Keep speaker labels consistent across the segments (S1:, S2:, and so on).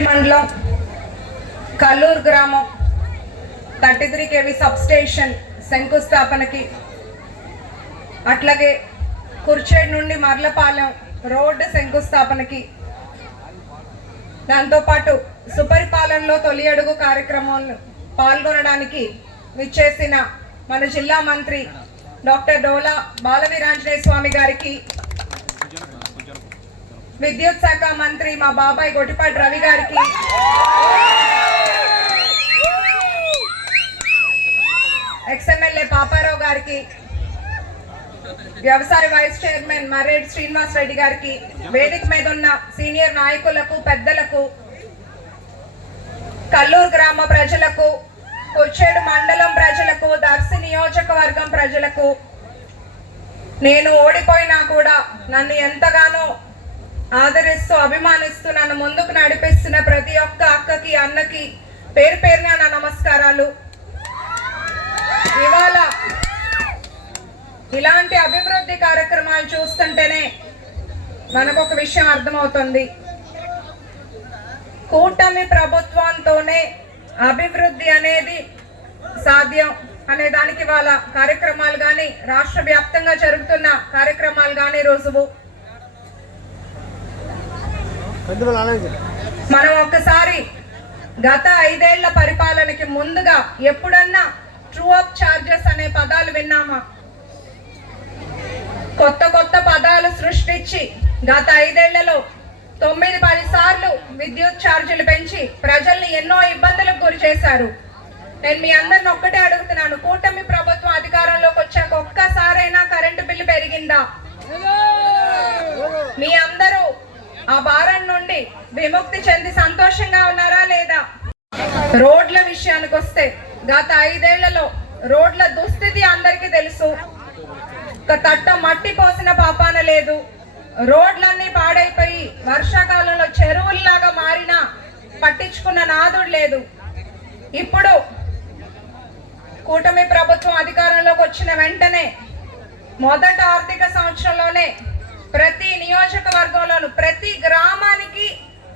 S1: మండలం కల్లూరు గ్రామం thirty three KV substation శంకుస్థాపనకి అట్లాగే కుర్చేడ్ నుండి మర్లపాలెం రోడ్డు శంకుస్థాపనకి దాంతోపాటు సుపరిపాలనలో తొలి అడుగు కార్యక్రమంలో పాల్గొనడానికి విచ్చేసిన మన జిల్లా మంత్రి డాక్టర్ డోలా బాలవీరాంజనేయ స్వామి గారికి విద్యుత్ శాఖ మంత్రి మా బాబాయ్ గొట్టిపాటి రవి గారికి. ఎక్స్ఎమ్మెల్యే పాపారావు గారికి. వ్యవసాయ వైస్ చైర్మన్ మర్రెడ్డి శ్రీనివాస్ రెడ్డి గారికి. వేదిక మీద ఉన్న సీనియర్ నాయకులకు పెద్దలకు కల్లూరు గ్రామ ప్రజలకు కొచ్చేడు మండలం ప్రజలకు దర్శి నియోజకవర్గం ప్రజలకు. నేను ఓడిపోయినా కూడా నన్ను ఎంతగానో ఆదరిస్తూ అభిమానిస్తూ నన్ను ముందుకు నడిపిస్తున్న ప్రతి ఒక్క అక్కకి అన్నకి పేరు పేరున నా నమస్కారాలు. ఇవాళ ఇలాంటి అభివృద్ధి కార్యక్రమాలు చూస్తుంటేనే మనకు ఒక విషయం అర్థమవుతుంది. కూటమి ప్రభుత్వంతోనే అభివృద్ధి అనేది సాధ్యం అనే దానికి వాళ్ళ కార్యక్రమాలు కానీ రాష్ట్ర వ్యాప్తంగా జరుగుతున్న కార్యక్రమాలు కానీ రుజువు. మనం ఒక్కసారి గత ఐదేళ్ళ పరిపాలనకి ముందుగా ఎప్పుడన్నా ట్రూ అప్ చార్జెస్ అనే పదాలు విన్నామా? కొత్త కొత్త పదాలు సృష్టించి గత ఐదేళ్ళలో తొమ్మిది పది సార్లు విద్యుత్ ఛార్జీలు పెంచి ప్రజల్ని ఎన్నో ఇబ్బందులకు గురి చేశారు. నేను మీ అందరిని ఒక్కటే అడుగుతున్నాను కూటమి ప్రభుత్వం అధికారంలోకి వచ్చాక ఒక్కసారైనా కరెంటు బిల్లు పెరిగిందా మీ అందరూ ఆ భారం నుండి విముక్తి చెంది సంతోషంగా ఉన్నారా లేదా? రోడ్ల విషయానికి వస్తే గత ఐదేళ్ళలో రోడ్ల దుస్థితి అందరికీ తెలుసు. ఒక తట్ట మట్టి పోసిన పాపాన లేదు. రోడ్లన్నీ పాడైపోయి వర్షాకాలంలో చెరువుల్లాగా మారినా పట్టించుకున్న నాదుడు లేదు. ఇప్పుడు కూటమి ప్రభుత్వం అధికారంలోకి వచ్చిన వెంటనే మొదట ఆర్థిక సంవత్సరంలోనే ప్రతి నియోజకవర్గంలోను ప్రతి గ్రామానికి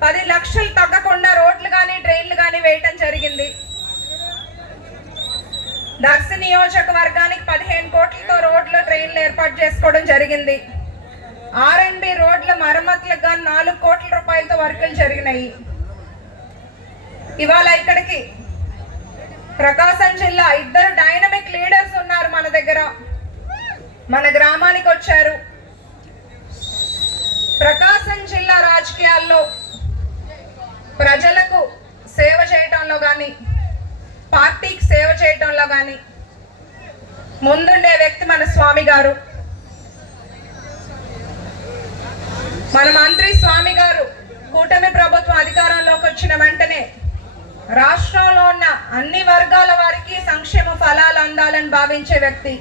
S1: పది లక్షలు తగ్గకుండా రోడ్లు కానీ ట్రైన్లు కానీ వేయటం జరిగింది. దర్శి నియోజకవర్గానికి పదిహేను కోట్లతో రోడ్లు ట్రైన్లు ఏర్పాటు చేసుకోవడం జరిగింది. ఆర్ఎండ్బి రోడ్ల మరమ్మతులకు కానీ నాలుగు కోట్ల రూపాయలతో వర్కులు జరిగినాయి. ఇవాళ ఇక్కడికి ప్రకాశం జిల్లా ఇద్దరు డైనమిక్ లీడర్స్ ఉన్నారు మన దగ్గర. మన గ్రామానికి వచ్చారు. ప్రకాశం జిల్లా రాజకీయాల్లో ప్రజలకు సేవ చేయటంలో కానీ పార్టీకి సేవ చేయటంలో కానీ ముందుండే వ్యక్తి మన స్వామి గారు. మన మంత్రి స్వామి గారు కూటమి ప్రభుత్వం అధికారంలోకి వచ్చిన వెంటనే రాష్ట్రంలో ఉన్న అన్ని వర్గాల వారికి సంక్షేమ ఫలాలు అందాలని భావించే వ్యక్తి.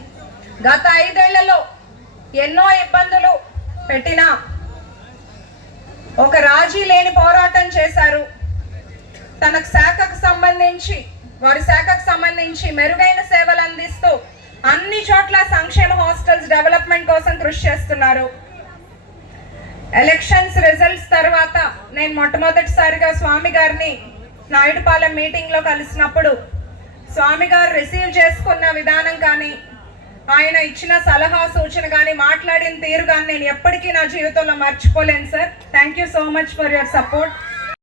S1: గత ఐదేళ్ళలో ఎన్నో ఇబ్బందులు పెట్టినా ఒక రాజీ లేని పోరాటం చేశారు. తన శాఖకు సంబంధించి వారి శాఖకు సంబంధించి మెరుగైన సేవలు అందిస్తూ అన్ని చోట్ల సంక్షేమ హాస్టల్స్ డెవలప్మెంట్ కోసం కృషి చేస్తున్నారు. ఎలక్షన్స్ రిజల్ట్స్ తర్వాత నేను మొట్టమొదటిసారిగా స్వామి గారిని నాయుడుపాలెం మీటింగ్లో కలిసినప్పుడు స్వామి గారు రిసీవ్ చేసుకున్న విధానం కానీ ఆయన ఇచ్చిన సలహా సూచన కానీ మాట్లాడిన తీరు కానీ నేను ఎప్పటికీ నా జీవితంలో మర్చిపోలేను sir. Thank you so much for your support